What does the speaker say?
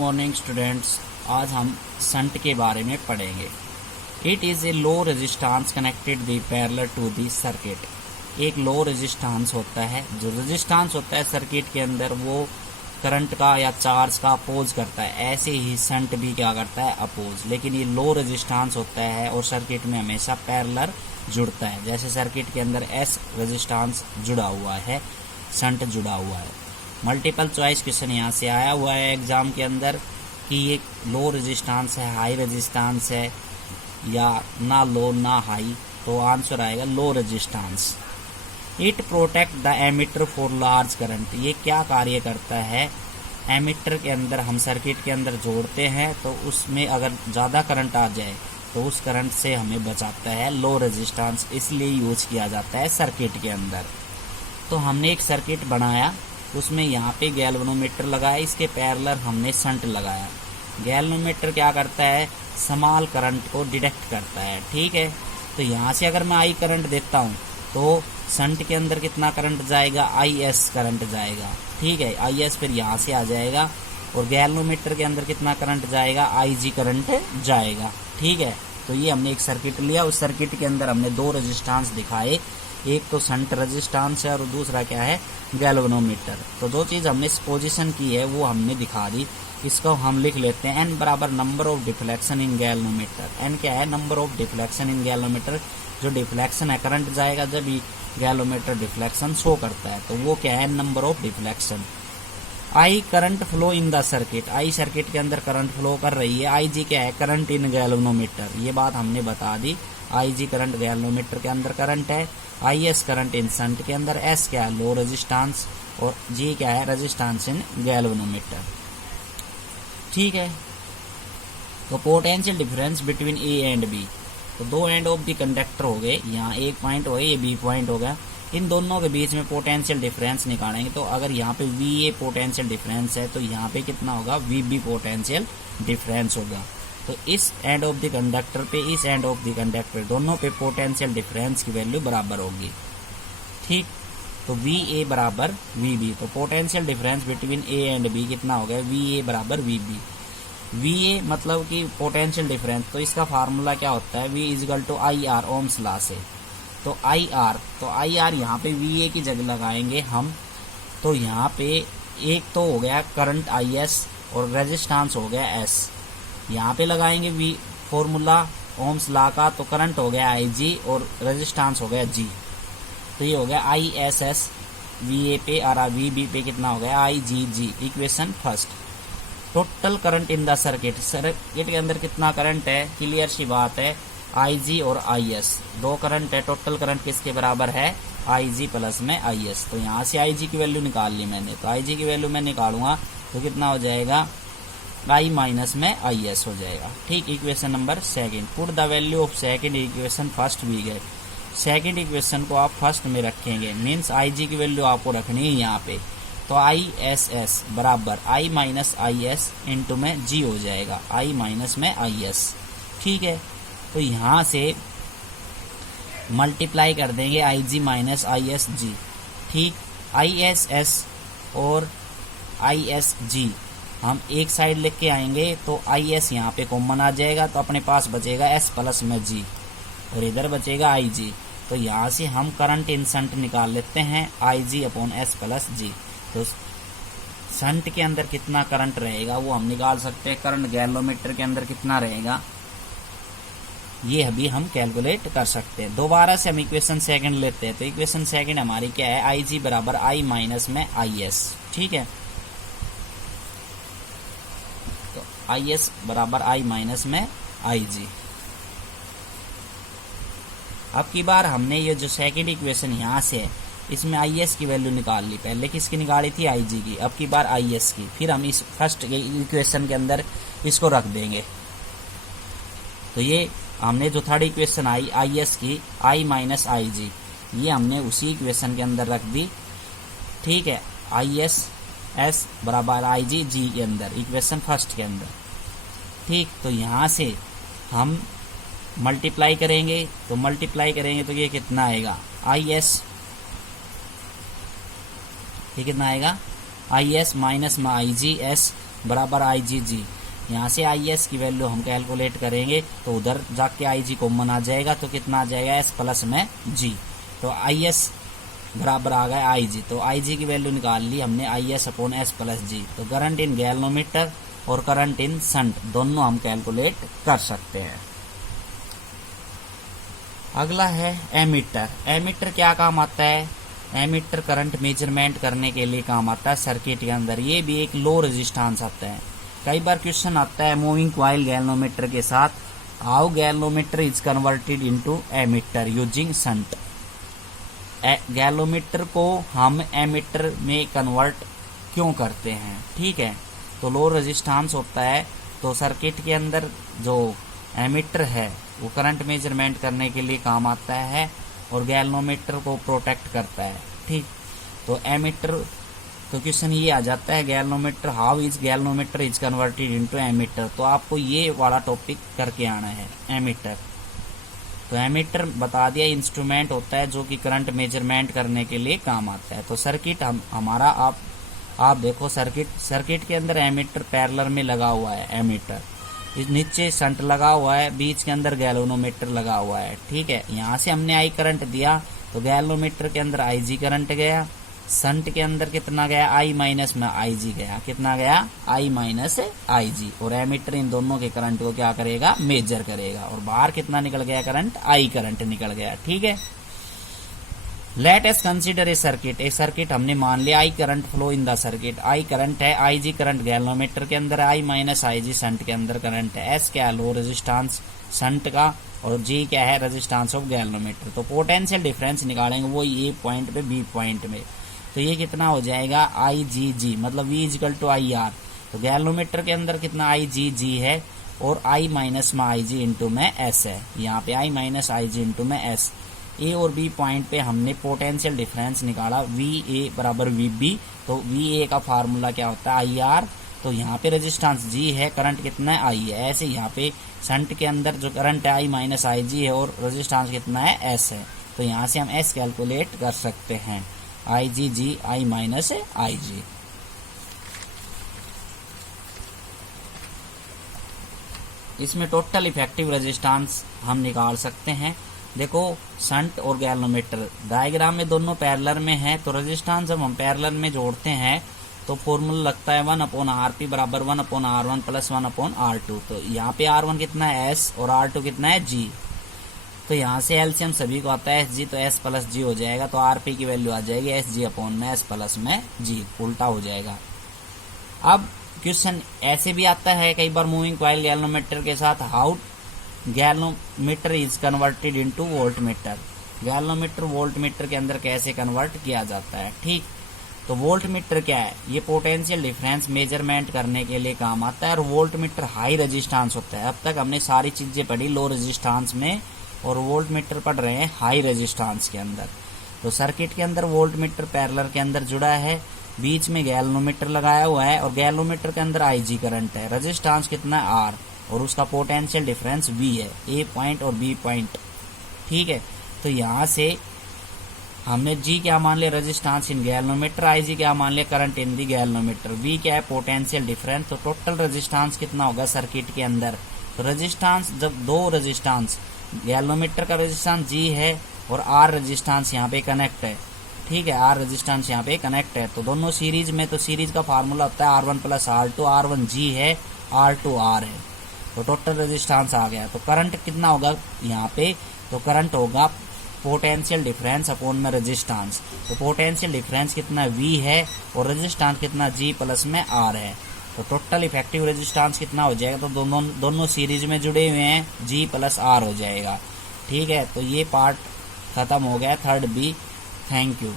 Morning students, आज हम shunt के बारे में पढ़ेंगे। It is a low resistance connected the parallel to the circuit. एक लो रेजिस्टेंस होता है, जो रेजिस्टेंस होता है सर्किट के अंदर वो करंट का या चार्ज का अपोज करता है। ऐसे ही शंट भी क्या करता है, अपोज। लेकिन ये लो रेजिस्टेंस होता है और सर्किट में हमेशा पैरेलल जुड़ता है। जैसे सर्किट के अंदर एस रेजिस्टेंस जुड़ा हुआ है, शंट जुड़ा हुआ है। मल्टीपल चॉइस क्वेश्चन यहाँ से आया हुआ है एग्जाम के अंदर कि ये लो रेजिस्टेंस है, हाई रेजिस्टेंस है या ना लो ना हाई, तो आंसर आएगा low resistance. It protect the emitter for large current. ये क्या कार्य करता है, एमिटर के अंदर हम सर्किट के अंदर जोड़ते हैं तो उसमें अगर ज़्यादा करंट आ जाए तो उस करंट से हमें बचाता है। लो रेजिस्टेंस इसलिए यूज किया जाता है सर्किट के अंदर। तो हमने एक सर्किट बनाया, उसमें यहाँ पे गैल्वेनोमीटर लगाया, इसके पैरेलल हमने शंट लगाया। गैल्वेनोमीटर क्या करता है, स्मॉल करंट को डिटेक्ट करता है। ठीक है, तो यहाँ से अगर मैं आई करंट देता हूँ तो शंट के अंदर कितना करंट जाएगा, आई एस करंट जाएगा। ठीक है, आई एस फिर यहाँ से आ जाएगा और गैल्वेनोमीटर के अंदर कितना करंट जाएगा, आई जी करंट जाएगा। ठीक है, तो ये हमने एक सर्किट लिया, उस सर्किट के अंदर हमने दो रेजिस्टेंस दिखाए, एक तो शंट रेजिस्टेंस है और दूसरा क्या है, गैल्वेनोमीटर। तो जो चीज़ हमने पोजीशन की है वो हमने दिखा दी। इसको हम लिख लेते हैं एन बराबर number of deflection in galvanometer. N क्या है, number of deflection in galvanometer. जो डिफ्लेक्शन है, करंट जाएगा जब भी गैल्वेनोमीटर डिफ्लेक्शन शो करता है, तो वो क्या है, number of deflection. I current flow in the circuit. I circuit के अंदर करंट फ्लो कर रही है। आई जी क्या है, करंट इन गैल्वेनोमीटर। ये बात हमने बता दी। आई जी करंट गैल्वेनोमीटर के अंदर करंट है। I S current in shunt के अंदर। एस क्या है, लो रेजिस्टेंस, और जी क्या है, रेजिस्टेंस इन गैल्वेनोमीटर। ठीक है, तो potential difference between A and B. तो दो एंड ऑफ द कंडक्टर हो गए, यहाँ एक पॉइंट हो गया, ये बी पॉइंट हो गया। इन दोनों के बीच में पोटेंशियल डिफरेंस निकालेंगे। तो अगर यहाँ पे वी ए पोटेंशियल डिफरेंस है तो यहाँ पे कितना होगा, वी बी पोटेंशियल डिफरेंस होगा। तो इस एंड ऑफ द कंडक्टर पे, इस एंड ऑफ द कंडक्टर, दोनों पे पोटेंशियल डिफरेंस की वैल्यू बराबर होगी। ठीक, तो वी ए बराबर वी बी। तो potential difference between A and B कितना हो गया, वी ए बराबर वी बी। वी ए मतलब कि पोटेंशियल डिफरेंस, तो इसका फार्मूला क्या होता है, V equal to I R, Ohm's law से। तो आई आर यहाँ पे वी ए की जगह लगाएंगे हम। तो यहाँ पे एक तो हो गया करंट आई एस और रेजिस्टेंस हो गया एस। यहाँ पे लगाएंगे वी फॉर्मूला ओम्स लॉ का, तो करंट हो गया आई जी और रेजिस्टेंस हो गया जी। तो ये हो गया I S S V A पे और वी बी पे कितना हो गया, I G G. Equation first. Total current in the circuit. Circuit के अंदर कितना करंट है, क्लियर सी बात है, आई जी और आई एस दो करंट है। टोटल करंट किसके बराबर है, आई जी प्लस में आई एस। तो यहाँ से आई जी की वैल्यू निकाल ली मैंने, तो आई जी की वैल्यू मैं निकालूंगा तो कितना हो जाएगा, आई माइनस में आई एस हो जाएगा। ठीक, equation number second. Put the value of second equation first भी गए। सेकंड इक्वेशन को आप फर्स्ट में रखेंगे, मीन्स आई जी की वैल्यू आपको रखनी है यहाँ पे। तो आई एस एस बराबर आई माइनस आई एस इंटू में जी हो जाएगा, आई माइनस में आई एस। ठीक है, तो यहाँ से मल्टीप्लाई कर देंगे आई जी माइनस आई एस जी। ठीक, आई एस एस और आई एस जी हम एक साइड लेके आएंगे तो आई एस यहाँ पे कॉमन आ जाएगा, तो अपने पास बचेगा एस प्लस में जी और इधर बचेगा आई जी। तो यहाँ से हम करंट इन शंट निकाल लेते हैं, आई जी अपॉन एस प्लस जी। तो शंट के अंदर कितना करंट रहेगा वो हम निकाल सकते हैं। करंट गैल्वेनोमीटर के अंदर कितना रहेगा ये अभी हम कैलकुलेट कर सकते हैं। दोबारा से हम इक्वेशन सेकंड लेते हैं। तो इक्वेशन सेकंड हमारी क्या है, आई जी बराबर आई माइनस में आई एस। ठीक है, तो आई एस बराबर आई माइनस में आई जी। अब की बार हमने ये जो सेकंड इक्वेशन यहाँ से है इसमें आई एस की वैल्यू निकाल ली। पहले किसकी निकाली थी, आई जी की। अब की बार आई एस की। फिर हम इस फर्स्ट इक्वेशन के अंदर इसको रख देंगे। तो ये हमने जो third equation I I S की, आई माइनस आई जी, ये हमने उसी इक्वेशन के अंदर रख दी। ठीक है, आई एस एस बराबर आई जी जी के अंदर, इक्वेशन फर्स्ट के अंदर। ठीक, तो यहाँ से हम मल्टीप्लाई करेंगे, तो ये कितना आएगा, आई एस, ये कितना आएगा, आई एस माइनस में आई जी एस बराबर आई जी जी। यहाँ से आई एस की वैल्यू हम कैलकुलेट करेंगे तो उधर जाके आई जी कॉमन आ जाएगा, तो कितना आ जाएगा एस प्लस में जी। तो आई एस बराबर आ गया आई जी। तो आई जी की वैल्यू निकाल ली हमने I S upon S plus G. तो करंट इन गैल्वेनोमीटर और करंट इन शंट दोनों हम कैलकुलेट कर सकते हैं। अगला है एमीटर। एमीटर क्या काम आता है? एमीटर करंट मेजरमेंट करने के लिए काम आता है सर्किट के अंदर। ये भी एक लो रेजिस्टेंस आता है। कई बार क्वेश्चन आता है मूविंग कॉइल गैल्वेनोमीटर के साथ, how galvanometer is converted into ammeter using shunt. Galvanometer को हम एमीटर में कन्वर्ट क्यों करते हैं? ठीक है, तो लो रेजिस्टेंस होता है तो सर्किट के अंदर जो एमीटर है वो करंट मेजरमेंट करने के लिए काम आता है और गैल्वेनोमीटर को प्रोटेक्ट करता है। ठीक, तो एमीटर, तो क्वेश्चन ये आ जाता है galvanometer, how is galvanometer is converted into ammeter. तो आपको ये वाला टॉपिक करके आना है एमीटर। तो एमीटर बता दिया इंस्ट्रूमेंट होता है जो कि करंट मेजरमेंट करने के लिए काम आता है। तो सर्किट हमारा आप देखो सर्किट के अंदर एमीटर पैरेलल में लगा हुआ है। एमीटर इस नीचे शंट लगा हुआ है, बीच के अंदर गैल्वेनोमीटर लगा हुआ है। ठीक है, यहाँ से हमने आई करंट दिया तो गैल्वेनोमीटर के अंदर आई जी करंट गया, शंट के अंदर कितना गया आई माइनस में आई जी गया। कितना गया? आई माइनस आई जी। और एमीटर इन दोनों के करंट को क्या करेगा? मेजर करेगा। और बाहर कितना निकल गया करंट? आई करंट निकल गया। ठीक है, let us consider a circuit. एक सर्किट हमने मान लिया I current flow in the circuit. I current है, आई जी करंट गैल्वेनोमीटर के अंदर, आई माइनस आई जी शंट के अंदर करंट है। एस क्या है? लो रेजिस्टेंस शंट का, और जी क्या है? Resistance of galvanometer. तो पोटेंशियल डिफरेंस निकालेंगे वो ए पॉइंट पे बी पॉइंट में। तो ये कितना हो जाएगा? आई जी जी, मतलब V is equal to I R. तो गैल्वेनोमीटर के अंदर कितना आई जी जी है और आई माइनस में आई जी इंटू में एस है। यहाँ पे आई माइनस आई जी इंटू में एस। ए और बी पॉइंट पे हमने पोटेंशियल डिफरेंस निकाला वी ए बराबर वी बी। तो वी ए का फार्मूला क्या होता है? आई आर। तो यहाँ पे रेजिस्टेंस जी है, करंट कितना है? आई है। ऐसे यहाँ पे शंट के अंदर जो करंट है आई माइनस आई जी है और रेजिस्टेंस कितना है? एस है। तो यहाँ से हम एस कैलकुलेट कर सकते हैं, आई जी जी आई माइनस आई जी। इसमें टोटल इफेक्टिव रेजिस्टेंस हम निकाल सकते हैं। देखो शंट और गैल्वेनोमीटर डायग्राम में दोनों पैरेलल में है, तो रेजिस्टेंस जब हम पैरेलल में जोड़ते हैं तो फॉर्मूला लगता है 1/RP बराबर 1/R1 प्लस 1/R2। तो यहाँ पे R1 कितना है? S और R2 कितना है? G। तो यहाँ से एलसीएम सभी को आता है SG, तो S प्लस G हो जाएगा। तो RP की वैल्यू आ जाएगी SG अपॉन में S प्लस में G, उल्टा हो जाएगा। अब क्वेश्चन ऐसे भी आता है कई बार मूविंग कॉइल गैल्वेनोमीटर के साथ, how galvanometer is converted into voltmeter. Galvanometer voltmeter के अंदर कैसे कन्वर्ट किया जाता है? ठीक, तो वोल्टमीटर क्या है? ये पोटेंशियल डिफरेंस मेजरमेंट करने के लिए काम आता है। और वोल्टमीटर हाई रेजिस्टेंस होता है। अब तक हमने सारी चीजें पढ़ी लो रेजिस्टेंस में, और वोल्टमीटर पढ़ रहे हैं हाई रेजिस्टेंस के अंदर। तो सर्किट के अंदर वोल्टमीटर पैरेलल के अंदर जुड़ा है, बीच में गैल्वेनोमीटर लगाया हुआ है और गैल्वेनोमीटर के अंदर आई जी करंट है। रेजिस्टेंस कितना है? आर, और उसका पोटेंशियल डिफरेंस V है, ए पॉइंट और बी पॉइंट। ठीक है, तो यहाँ से हमने G क्या मान लिया? Resistance in galvanometer. आई जी क्या मान लिया? Current in the galvanometer. V क्या है? Potential difference. तो टोटल रेजिस्टेंस कितना होगा सर्किट के अंदर? तो रेजिस्टेंस, जब दो रेजिस्टेंस, गैल्वेनोमीटर का रेजिस्टेंस G है और R रेजिस्टेंस यहाँ पे कनेक्ट है। ठीक है, R रेजिस्टेंस यहाँ पे कनेक्ट है, तो दोनों सीरीज में। तो सीरीज का फार्मूला होता है R1 plus R2। R1 G है, R2 R है। तो टोटल रेजिस्टेंस आ गया। तो करंट कितना होगा यहाँ पे? तो करंट होगा पोटेंशियल डिफरेंस अपॉन में रेजिस्टेंस। तो पोटेंशियल डिफरेंस कितना V है और रेजिस्टेंस कितना G प्लस में R है। तो टोटल इफेक्टिव रेजिस्टेंस कितना हो जाएगा? तो दोनों सीरीज में जुड़े हुए हैं, G प्लस R हो जाएगा। ठीक है, तो ये पार्ट खत्म हो गया, थर्ड B। Thank you.